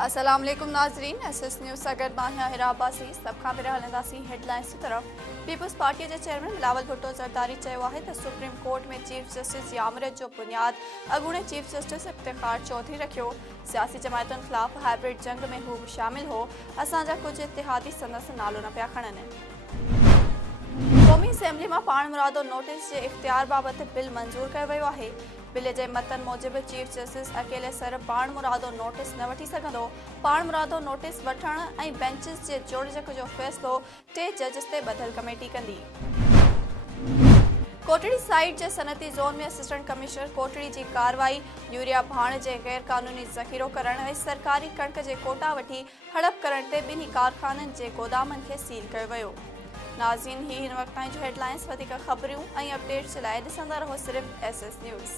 अस्सलाम वालेकुम नाजरीन, एसएस न्यूज़ अगर माहिया हिराबासी सब खां पहिरियों हलंदासीं हेडलाइंस की तरफ़। पीपल्स पार्टी के चेयरमैन बिलावल भुट्टो ज़रदारी चयो आहे त सुप्रीम कोर्ट में चीफ जस्टिस जी आमरियत जो बुनियाद अॻूणे चीफ जस्टिस इफ्तिखार चौधरी रखियो। सियासी जमायतुनि ख़िलाफ़ हाइब्रिड जंग में हू बि शामिल हो। असांजा कुछ इतिहादी संदसि नालो न पिया खणनि। क़ौमी असेंबली में पाण मुरादो नोटिस के इख्तियार बाबत बिल मंजूर कयो वियो आहे। बिल के मतन मूजिब चीफ जस्टिस अकेले सर पाण मुरादो नोटिस न वठी सघंदो। पाण मुरादो नोटिस वठण ऐं बेंचिस के जोड़जक जो फ़ैसिलो 3 जजिस ते ॿधल कमेटी कंदी। कोटड़ी साइड के सनती ज़ोन में असिस्टेंट कमिश्नर कोटड़ी की कार्रवाई यूरिया भाण के गैर कानूनी ज़ख़ीरो करण ऐं सरकारी कणक के कोटा वठी हड़प करण ते ॿिन्ही कारखाननि के गोदामनि के सील कयो वियो। नाज़रीन, ही हिन वक़्त ताईं जो हेडलाइंस। वधीक ख़बरूं ऐं अपडेट्स जे लाइ ॾिसंदा रहो सिर्फ़ एसएस न्यूज़।